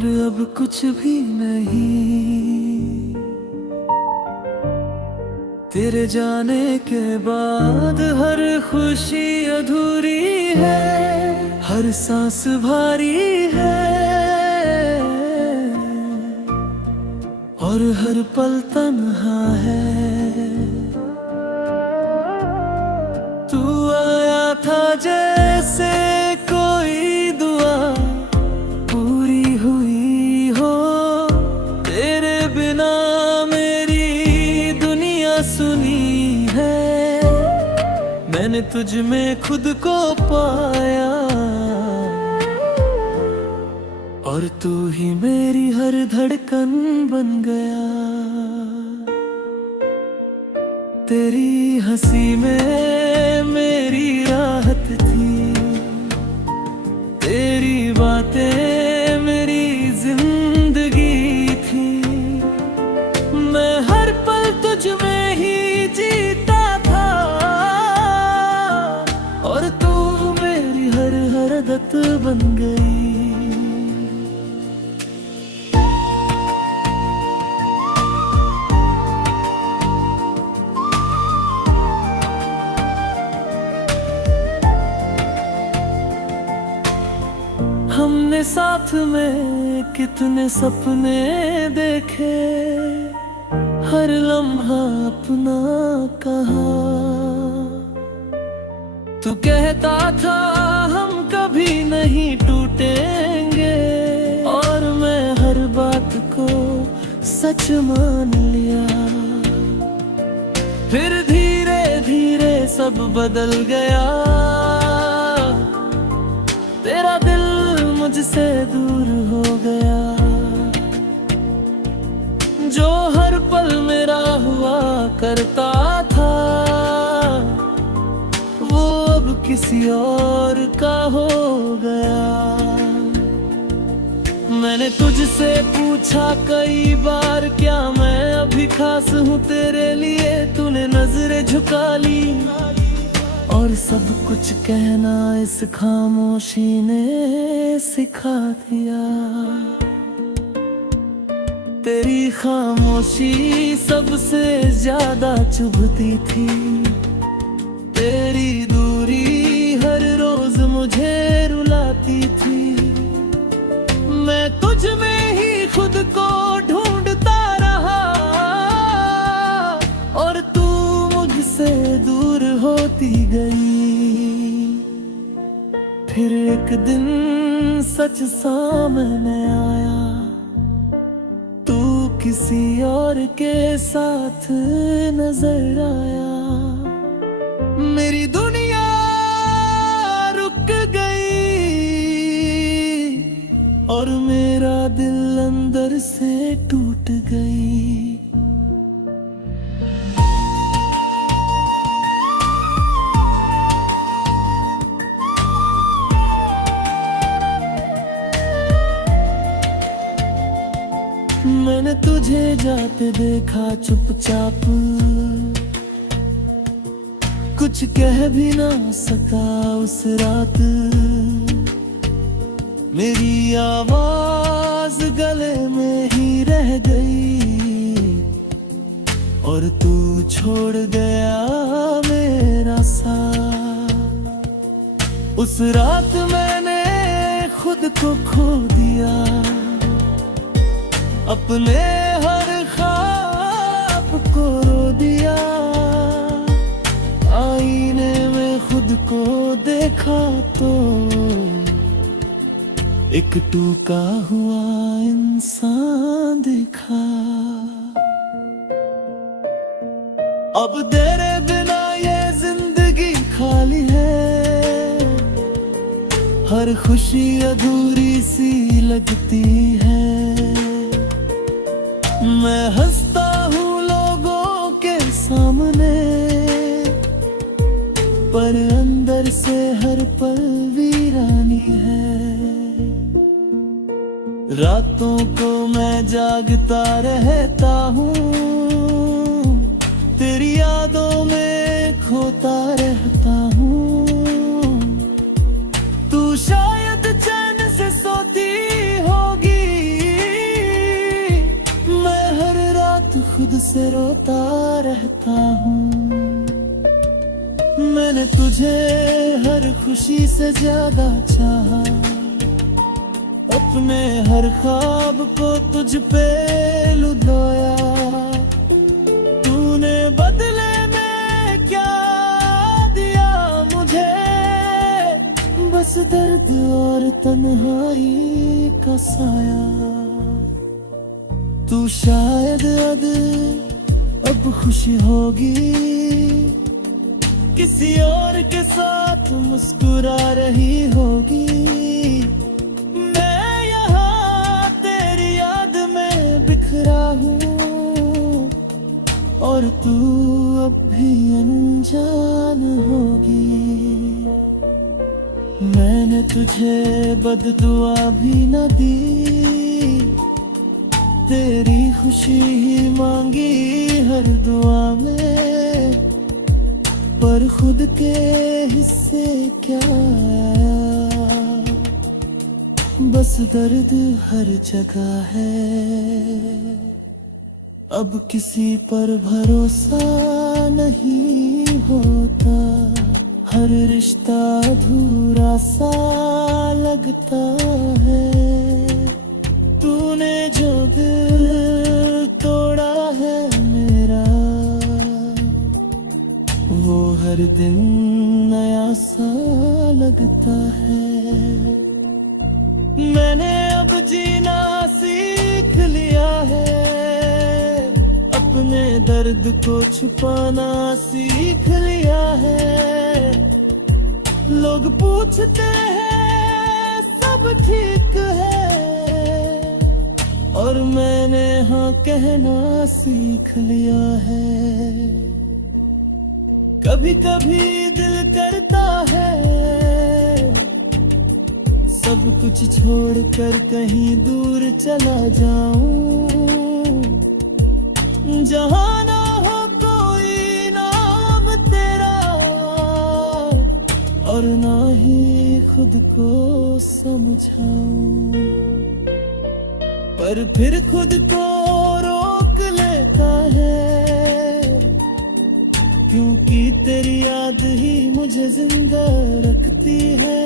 और अब कुछ भी नहीं। तेरे जाने के बाद हर खुशी अधूरी है, हर सांस भारी है और हर पल तन्हा है। तू आया था जैसे कोई दुआ पूरी हुई हो, तेरे बिना मेरी दुनिया सुनी है। मैंने तुझ में खुद को पाया और तू ही मेरी हर धड़कन बन गया। तेरी हंसी में मेरी राहत थी, तेरी बातें मेरी जिंदगी थी। मैं हर पल तुझ में ही जीता था और तू मेरी हर हरकत बन गई। हमने साथ में कितने सपने देखे, हर लम्हा अपना कहा। तू कहता था हम कभी नहीं टूटेंगे और मैं हर बात को सच मान लिया। फिर धीरे धीरे सब बदल गया, तेरा दिल मुझसे दूर हो गया। जो हर पल मेरा हुआ करता था वो अब किसी और का हो गया। मैंने तुझसे पूछा कई बार क्या मैं अभी खास हूँ तेरे लिए, तूने नजरें झुका ली और सब कुछ कहना इस खामोशी ने सिखा दिया। तेरी खामोशी सबसे ज्यादा चुभती थी, तेरी दूरी हर रोज मुझे रुलाती थी। मैं तुझ में ही खुद को ढूंढता रहा और तू मुझसे दूर होती गई। फिर एक दिन सच सामने आया, तू किसी और के साथ नजर आया। मेरी दुनिया रुक गई और मेरा दिल अंदर से टूट गई। मैंने तुझे जाते देखा चुपचाप, कुछ कह भी ना सका उस रात। मेरी आवाज गले में ही रह गई और तू छोड़ गया मेरा साथ। उस रात मैंने खुद को खो दिया, अपने हर ख्वाब को रो दिया। आईने में खुद को देखा तो एक टूटा हुआ इंसान दिखा। अब तेरे बिना ये जिंदगी खाली है, हर खुशी अधूरी सी लगती है। मैं हंसता हूँ लोगों के सामने पर अंदर से हर पल वीरानी है। रातों को मैं जागता रहता हूँ, तेरी यादों में खोता रहता हूँ। तू शायद चैन से सोती होगी तुझे हर खुशी से ज्यादा चाहा, अपने हर ख्वाब को तुझ पे लुभाया। तूने बदले में क्या दिया मुझे, बस दर्द और तन्हाई का साया। तू शायद अब खुशी होगी, किसी और के साथ मुस्कुरा रही होगी। मैं यहाँ तेरी याद में बिखरा हूँ, और तू अब भी अनजान होगी। मैंने तुझे बददुआ भी न दी, तेरी खुशी ही मांगी हर दुआ में। पर खुद के हिस्से क्या आया, बस दर्द हर जगह है। अब किसी पर भरोसा नहीं होता, हर रिश्ता अधूरा सा लगता है। तूने जो दिल तोड़ा है मेरा, वो हर दिन नया सा लगता है। मैंने अब जीना सीख लिया है, अपने दर्द को छुपाना सीख लिया है। लोग पूछते हैं सब ठीक है, और मैंने हाँ कहना सीख लिया है। कभी कभी दिल करता है सब कुछ छोड़कर कहीं दूर चला जाऊं, जहां ना हो कोई नाम तेरा, और ना ही खुद को समझाऊं। पर फिर खुद को रोक लेता है, क्योंकि तेरी याद ही मुझे जिंदा रखती है।